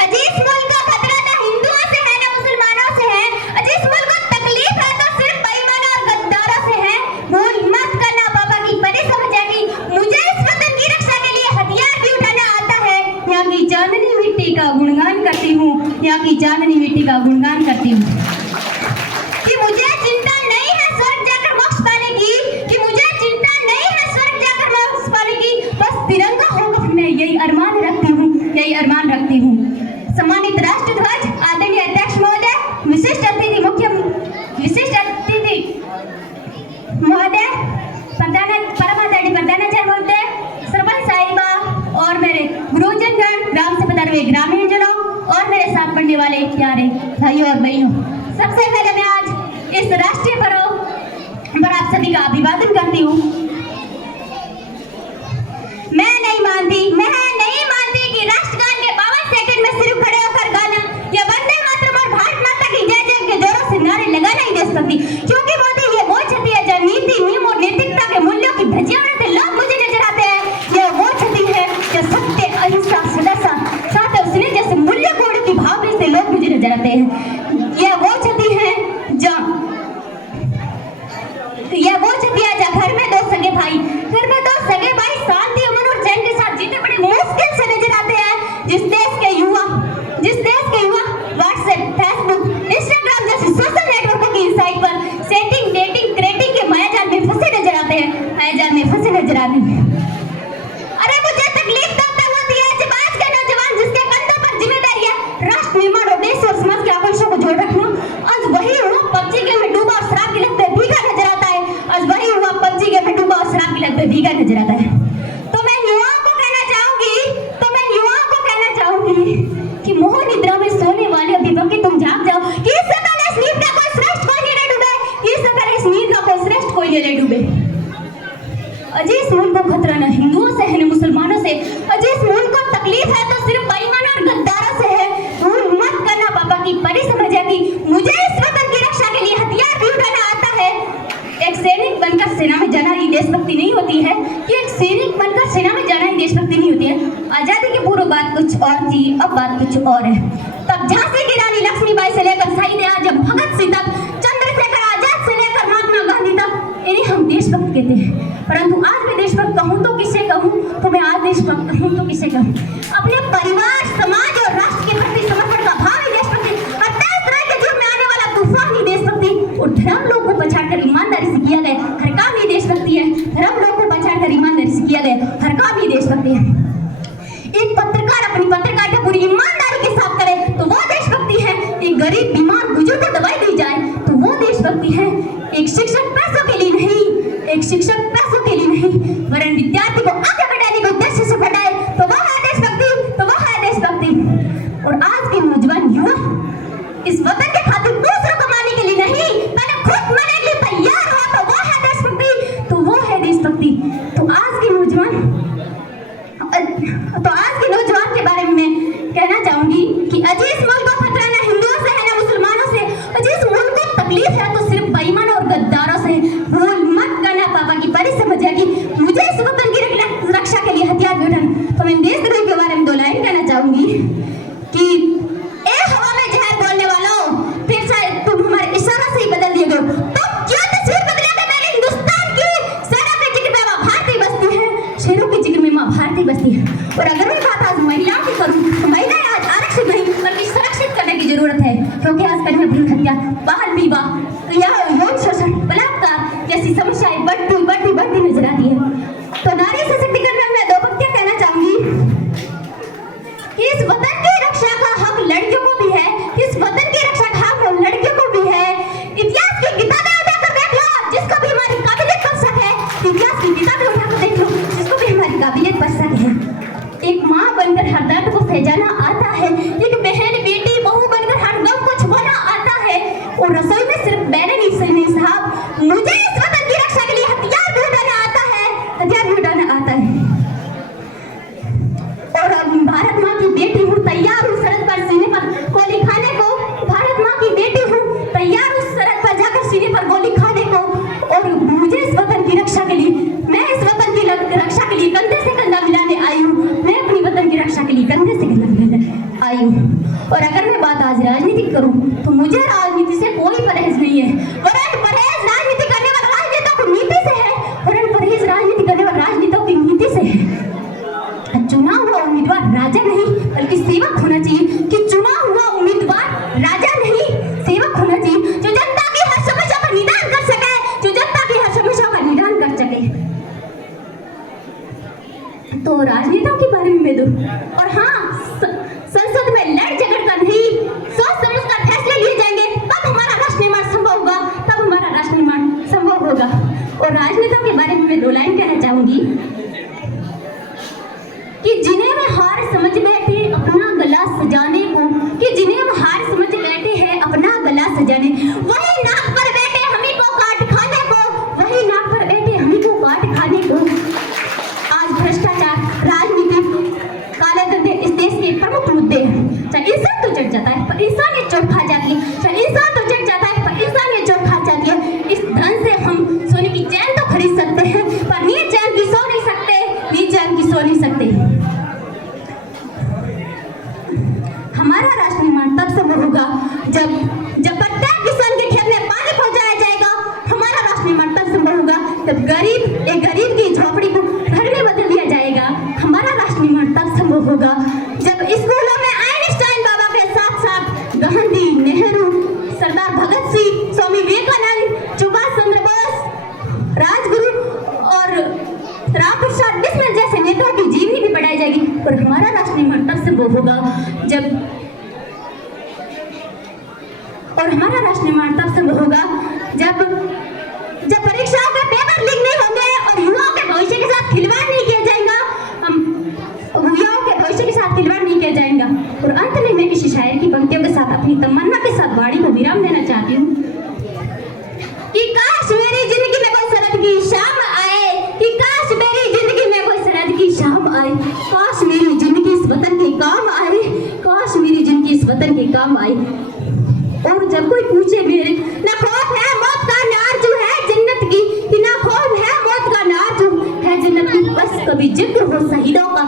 अजी इस मुल्क का खतरा ना हिंदुओं से है ना मुसलमानों से है। अजी इस मुल्क को तकलीफ है तो सिर्फ बेईमानों और गद्दारों से है। भूल मत करना पापा की परी समझेगी, मुझे इस वतन की रक्षा के लिए हथियार भी उठाना आता है। यहाँ की चांदनी मिट्टी का गुणगान करती हूँ, यहाँ की चांदनी मिट्टी का गुणगान करती हूँ कि मुझे चिंता नहीं है स्वर्ग जाकर मोक्ष पाने की, कि मुझे चिंता नहीं है स्वर्ग जाकर मोक्ष पाने की। बस तिरंगा होगा मैं यही अरमान रखती हूँ, यही अरमान रखती हूँ। सम्मानित राष्ट्रध्वज, आदरणीय अध्यक्ष महोदय, विशिष्ट अतिथि महोदय, परमाचार्य प्रधानाचार्य महोदय, सरपंच साहिबा और मेरे गुरुजनगण, ग्राम से पधारे हुए ग्रामीण जनों और मेरे साथ पढ़ने वाले प्यारे भाइयों और बहनों, सबसे पहले मैं आज इस राष्ट्रीय पर्व पर आप सभी का अभिवादन करती हूँ। मैं नहीं मानती कि राष्ट्रगान के 52 सेकंड में सिर्फ खड़े होकर गाना या वंदे मातरम और भारत माता की जय जय के जोरों से नारे लगा नहीं दे सकती, क्योंकि मोदी ये वो छठी है जहाँ नीति नियम और नैतिकता के मूल्यों की धज्जियां उड़ाते लोग मुझे नजर आते हैं। यह वो छठी है जो सत्य, अहिंसा, सदाचार, साथ और स्नेह जैसे मूल्यों को की भावना से लोग मुझे नजर आते हैं। यह वो छठी है जहाँ घर में दो सगे भाई शांति, अमन और चैन के साथ जीते बड़े मुश्किल से नजर आते हैं। जिस देश के युवा व्हाट्सएप, फेसबुक, इंस्टाग्राम जैसी सोशल नेटवर्कों की साइट पर सेटिंग, डेटिंग, क्रेटिंग के मायाजाल में फंसे नजर आते हैं। अरे मुझे तकलीफ तब होती है जब आज के नौजवान जिसके कंधों पर जिम्मेदारी है राष्ट्र निर्माण और देश और समाज के आकांक्षाओं को जोड़ रखना, आज वही हुआ पबजी गेम में डूबा और शराब की लत पे भीगा नजर आता है। तो मैं युवाओं को कहना चाहूंगी कि मोह निद्रा में सोने वाले अभिभावक तुम जाग जाओ कि इससे पहले इस नींद का कोई श्रेष्ठ कोई नहीं डूबे। अजी इस मुल्क को खतरा न हिंदुओं से है न मुसलमानों से। अजी इस मुल्क को तकलीफ है तो सिर्फ बेईमानों और गद्दारों से है। भूल मत करना पापा की परी समझेगी, मुझे इस वतन की रक्षा के लिए हथियार भी उठाना आता है। एक सैनिक बनकर सेना में जाना ही देशभक्ति नहीं होती है, कि एक सैनिक बनकर सेना में जाना ही देशभक्ति नहीं होती है। आजादी की पूर्व बात कुछ और थी, अब बात कुछ और है। तब झांसी की रानी लक्ष्मीबाई से लेकर शहीद आजम भगत सिंह तक, चंद्रशेखर आजाद से लेकर महात्मा गांधी तक, इन्हें हम देशभक्त कहते हैं। परंतु आज मैं देशभक्त कहूँ तो किसे कहूँ, तो मैं आज देशभक्त कहूँ तो किसे कहूँ? अपने परिवार, समाज और राष्ट्र के प्रति समर्पण का भाव ही देशभक्ति, अर्थात तरह के युग में आने वाला तूफान ही देशभक्ति, और धर्म लोग को पछाड़कर ईमानदारी से किया गया हर काम ही देशभक्ति है। धर्म लोग को पछाड़कर ईमानदारी से किया गया हर काम ही देशभक्ति है। एक पत्रकार अपनी पत्रकारिता पूरी ईमानदारी के साथ करे तो वो देशभक्ति है। एक गरीब बीमार बुजुर्ग को दवाई दी जाए तो वो देशभक्ति है। एक शिक्षक पैसों के लिए नहीं वरन विद्यार्थी को आगे बढ़ाने के उद्देश्य से बढ़ाए तो वह है देशभक्ति। और आज के नौजवान युवा इस वतन के खातिर दूसरों को मारने के लिए नहीं, पहले खुद मरने के लिए तैयार हो तो वो है देशभक्ति। तो आज के नौजवान के बारे में मैं कहना चाहूंगी कि अजी इस मुल्क को खतरा न हिंदुओं से है न मुसलमानों से। अजी इस मुल्क को तकलीफ है तो सिर्फ बेईमानों और गद्दारों से। भूल मत करना पापा की परी समझेगी, मुझे इस वतन की रक्षा के लिए हथियार भी उठाना। तो मैं देशद्रोही के बारे में 2 लाइन कहना चाहूंगी कि ए हवा में जहर बोलने वालों, फिर शायद तुम हमारे इशारों से ही बदल दिए गए। तो क्या तस्वीर बदलेगा मेरे हिंदुस्तान की? शेरों के जिक्र में मां भारती बसती है, शेरों के जिक्र में मां भारती बसती है। और अगर मैं बात आज महिलाओं की करूं तो महिलाएं आज आरक्षित नहीं बल्कि सुरक्षित करने की जरूरत है, क्योंकि आज कन्या भ्रूण हत्या, बाल विवाह या यौन शोषण, बलात्कार जैसी समस्याएं बढ़ती नजर आती है। तो नारी सशक्तिकरण में 2 पंक्तियां कहना चाहूंगी कि इस वतन की रक्षा का हक लड़कियों को भी है, इस वतन की रक्षा का हक लड़कियों को भी है। इतिहास की किताबें उठाकर देख लो जिसको भी हमारी काबिलियत पर शक है, इतिहास की किताबें उठाकर देख लो जिसको भी हमारी काबिलियत पर शक है। एक माँ बनकर हर दर्द को सजाना आता है, एक बहन बेटी बहू बनकर हर गम को छुपाना आता है। और रसोई में सिर्फ मैंने नहीं सहने साहब, मुझे इस वतन की रक्षा के लिए हथियार भी उठाना आता है। और अब भारत माँ की बेटी हूँ, तैयार हूँ सरहद पर सीने पर गोली खाने को। भारत माँ की बेटी हूँ, तैयार हूँ सरहद पर जाकर सीने पर गोली खाने को। और मुझे इस वतन की रक्षा के लिए, मैं इस वतन की रक्षा के लिए कंधे से कंधा मिलाने आई हूँ। मैं अपनी वतन की रक्षा के लिए कंधे से कंधा मिलाने आई हूँ। और अगर मैं बात आज राजनीति करूँ तो मुझे राजनीति से कोई परहेज नहीं है, वरन परहेज राजनीति करने वाले राजनेताओं की नीति से है, वरन परहेज राजनीति करने वाले राजनेताओं की नीति से है। चुना हुआ उम्मीदवार राजा नहीं बल्कि सेवक होना चाहिए, कि चुना हुआ उम्मीदवार राजा नहीं सेवक होना चाहिए, जो जनता की हर समस्या का निदान कर सके, जो जनता की हर समस्या का निदान कर सके। तो राजनेताओं के बारे में मैं दूं, और हाँ, संसद में लड़ झगड़ कर नहीं, सोच समझ कर फैसले लिए जाएंगे, तब हमारा राष्ट्र निर्माण संभव होगा, तब हमारा राष्ट्र निर्माण संभव होगा। और राजनेताओं के बारे में मैं 2 लाइन कहना चाहूंगी कि जिन्हें में हार समझ बैठे अपना गला सजाने को, कि जिन्हें में हार समझ बैठे हैं अपना गला सजाने, वही नाक पर बैठे हमी को काट खाने को, वही नाक पर बैठे हमी को काट खाने को। आज भ्रष्टाचार, राजनीति, काले धंधे इस देश के प्रमुख मुद्दे हैं। चाहे इंसान तो चढ़ जाता है पर इंसानियत चोट खा जाती है, चाहे इंसान तो चढ़ जाता है पर इंसानियत चोट खा जाती है। इस धन से हम सोने की चैन तो खरीद सकते हैं पर नींद चैन की सो नहीं सकते, नींद चैन की सो नहीं सकते। हमारा राष्ट्र निर्माण तब संभव होगा जब प्रत्येक किसान के खेत में पानी पहुंचाया जाएगा। हमारा राष्ट्र निर्माण तब संभव होगा जब गरीब की झोपड़ी को घर में बदल दिया जाएगा। हमारा राष्ट्र निर्माण तब संभव होगा जब स्कूलों में आइंस्टाइन बाबा के साथ साथ गांधी, नेहरू, सरदार भगत सिंह, स्वामी विवेकानंद, सुभाष चंद्र बोस, राजगुरु और राम प्रसाद बिस्मिल जैसे नेताओं की जीवनी भी पढ़ाई जाएगी। और हमारा राष्ट्र निर्माण तब संभव होगा जब परीक्षाओं के पेपर लीक नहीं होंगे और युवाओं के भविष्य के साथ खिलवाड़ नहीं किया जाएगा, युवाओं के भविष्य के साथ खिलवाड़ नहीं किया जाएगा। और अंत में मैं किसी शायर की पंक्तियों के साथ अपनी तमन्ना के साथ वाणी को विराम देना चाहती हूँ कि काश मेरी जिंदगी में कोई सरहद की शाम आए, कि काश मेरी जिंदगी में कोई सरहद की शाम आए, काश मेरी जिंदगी इस वतन के काम आए, काश मेरी जिंदगी इस वतन के काम आए। और जब कोई पूछे मेरे ना खौफ है मौत का नार जो है जन्नत की, कि ना खौफ है मौत का नार जो है जन्नत की, बस कभी जिक्र हो शहीदों का,